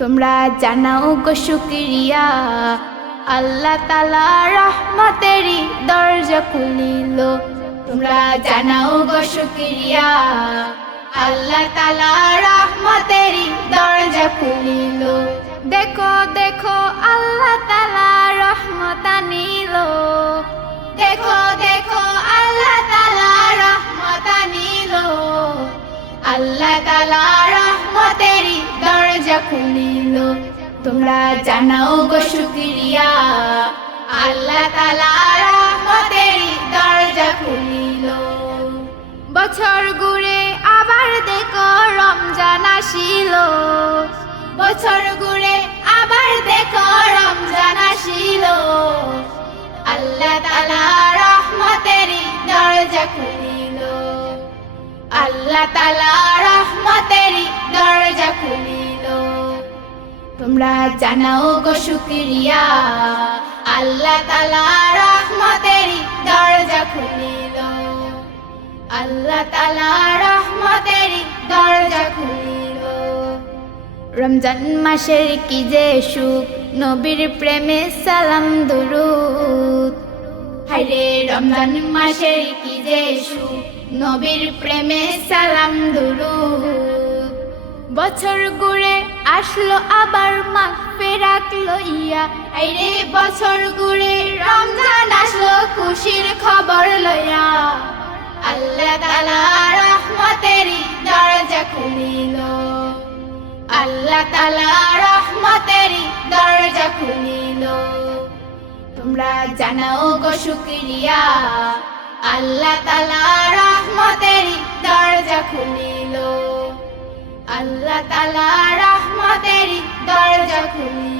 তোমরা জানাও গো শুকরিয়া, আল্লাহ তাআলা রহমতেরই দরজা খুলিল। তোমরা জানাও গো শুকরিয়া, আল্লাহ তাআলা রহমতেরই দরজা খুলিল। দেখো দেখো আল্লাহ তাআলা রহমত আনিল। দেখো দেখো আল্লাহ তাআলা রহমত আনিল। আল্লাহ তাআলা রহমতেরই দরজা খুলিল। তোমরা জানাও গো শুকরিয়া, আল্লাহ তাআলা রহমতেরই দরজা খুলিল। বছর ঘুরে আবার দেখো রমজান আসিল। বছর ঘুরে আবার দেখো রমজান আসিল। আল্লাহ তাআলা রহমতেরই দরজা খুলিল। আল্লাহ তাআলা রহমতেরই দরজা খুলিল। তোমরা জানাও গো শুকরিয়া, আল্লাহ তাআলা রহমতেরই দরজা খুলিল। আল্লাহ তাআলা রহমতেরই দরজা খুলিল। রমজান মাসের কি যে সুখ, নবীর প্রেমে সালাম দুরুদ। হায়রে রমজান মাসের কি যে সুখ, নবীর প্রেমে সালাম দুরুদ। বছর ঘুরে আসলো আবার মাগফিরাত লইয়া। হায়রে বছর ঘুরে রমজান আসলো খুশির খবর লইয়া। আল্লাহ তাআলা রহমতেরই দরজা খুলিল। আল্লাহ তাআলা রহমতেরই দরজা খুলিল। তোমরা জানাও গো শুকরিয়া, আল্লাহ তাআলা রহমতেরই দরজা খুলিল। আল্লাহ তাআলা রহমতেরই দরজা খুলিল।